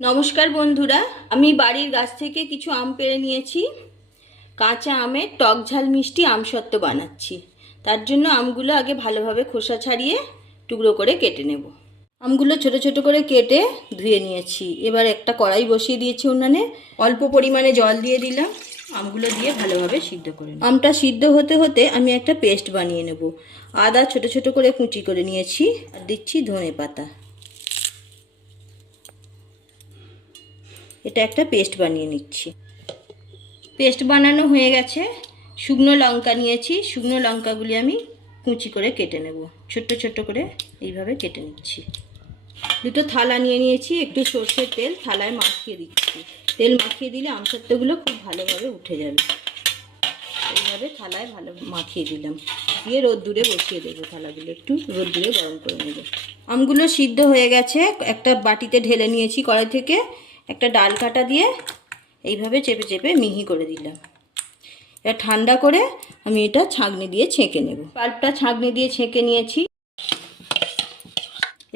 নমস্কার বন্ধুরা, আমি বাড়ির গাছ থেকে কিছু আম পেড়ে নিয়েছি। কাঁচা আমের টক ঝাল মিষ্টি আমসত্ত্ব বানাচ্ছি। তার জন্য আমগুলো আগে ভালোভাবে খোসা ছাড়িয়ে টুকরো করে কেটে নেব। আমগুলো ছোট ছোট করে কেটে ধুয়ে নিয়েছি। এবার একটা কড়াই বসিয়ে দিয়েছি উনানে, অল্প পরিমাণে জল দিয়ে দিলাম। আমগুলো দিয়ে ভালোভাবে সিদ্ধ করে নেব। আমটা সিদ্ধ হতে হতে আমি একটা পেস্ট বানিয়ে নেব। আদা ছোট ছোট করে কুচি করে নিয়েছি, আর দিচ্ছি ধনে পাতা। এটা একটা পেস্ট বানিয়ে নিচ্ছি। পেস্ট বানানো হয়ে গেছে। শুকনো লঙ্কা নিয়েছি, শুকনো লঙ্কাগুলি আমি কুচি করে কেটে নেব। ছোট্ট ছোট্ট করে এইভাবে কেটে নিচ্ছি। দুটো থালা নিয়ে নিয়েছি, একটু সর্ষের তেল থালায় মাখিয়ে দিচ্ছি। তেল মাখিয়ে দিলে আমসত্ত্বগুলো খুব ভালোভাবে উঠে যাবে। এইভাবে থালায় ভালো মাখিয়ে দিলাম, দিয়ে রোদ্দুরে বসিয়ে দেবো। থালাগুলো একটু রোদ্দুরে গরম করে নেব। আমগুলো সিদ্ধ হয়ে গেছে, একটা বাটিতে ঢেলে নিয়েছি কড়াই থেকে। একটা ডাল কাটা দিয়ে এইভাবে চেপে চেপে মিহি করে দিলাম। এটা ঠান্ডা করে আমি এটা ছাঁকনি দিয়ে ছেঁকে নেব। পাল্পটা ছাঁকনি দিয়ে ছেঁকে নিয়েছি।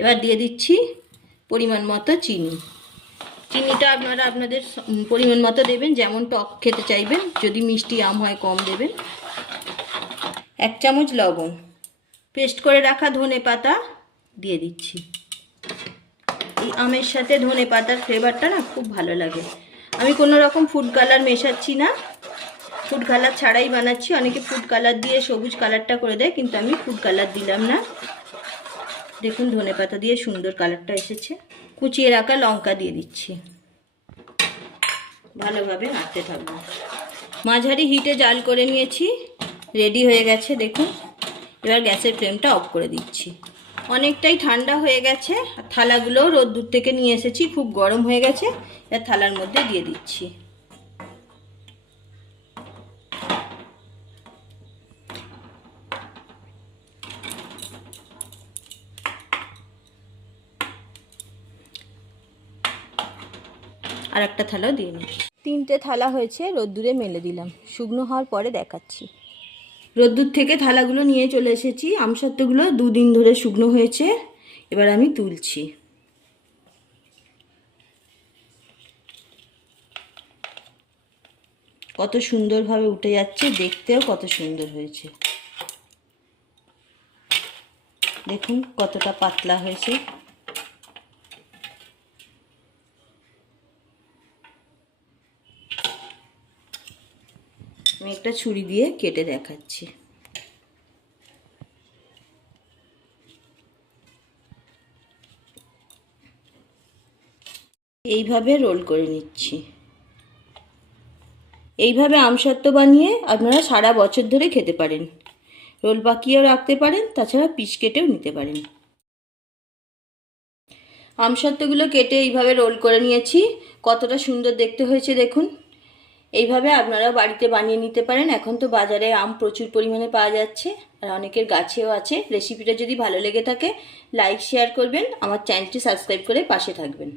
এবার দিয়ে দিচ্ছি পরিমাণ মতো চিনি। চিনিটা আপনারা আপনাদের পরিমাণ মতো দেবেন, যেমন টক খেতে চাইবেন। যদি মিষ্টি আম হয় কম দেবেন। 1 চামচ লবণ, পেস্ট করে রাখা ধনে পাতা দিয়ে দিচ্ছি। এই আমের সাথে ধনে পাতার ফ্লেভারটা না খুব ভালো লাগে। আমি কোনো রকম ফুড কালার মেশাচ্ছি না, ফুড কালার ছাড়াই বানাচ্ছি। অনেকে ফুড কালার দিয়ে সবুজ কালারটা করে দেয়, কিন্তু আমি ফুড কালার দিলাম না। দেখুন ধনে পাতা দিয়ে সুন্দর কালারটা এসেছে। কুচিয়ে রাখা লঙ্কা দিয়ে দিচ্ছি। ভালোভাবে নাড়তে থাকবো। মাঝারি হিটে জাল করে নিয়েছি, রেডি হয়ে গেছে দেখুন। এবার গ্যাসের ফ্লেমটা অফ করে দিচ্ছি। অনেকটাই ঠান্ডা হয়ে গেছে, আর থালাগুলোও রোদ্দুর থেকে নিয়ে এসেছি, খুব গরম হয়ে গেছে। এর থালার মধ্যে দিয়ে দিচ্ছি। আর একটা থালাও দিয়ে নিচ্ছি। 3টে থালা হয়েছে, রোদ্দুরে মেলে দিলাম। শুকনো হওয়ার পরে দেখাচ্ছি। রোদ্দুর থেকে থালাগুলো নিয়ে চলে এসেছি। আমসত্ত্বগুলো 2 দিন ধরে শুকনো হয়েছে। এবার আমি তুলছি। কত সুন্দরভাবে উঠে যাচ্ছে, দেখতেও কত সুন্দর হয়েছে। দেখুন কতটা পাতলা হয়েছে। আমি একটা ছুরি দিয়ে কেটে দেখাচ্ছি। এইভাবে রোল করে নিচ্ছি। এইভাবে আমসত্ত্ব বানিয়ে আপনারা সারা বছর ধরে খেতে পারেন। রোল পাকিয়েও রাখতে পারেন, তাছাড়া পিস কেটেও নিতে পারেন। আমসত্ত্বগুলো কেটে এইভাবে রোল করে নিয়েছি। কতটা সুন্দর দেখতে হয়েছে দেখুন। এইভাবে আপনারা বাড়িতে বানিয়ে নিতে পারেন। এখন তো বাজারে আম প্রচুর পরিমাণে পাওয়া যাচ্ছে, আর অনেকের গাছেও আছে। রেসিপিটা যদি ভালো লেগে থাকে লাইক শেয়ার করবেন, আমার চ্যানেলটি সাবস্ক্রাইব করে পাশে থাকবেন।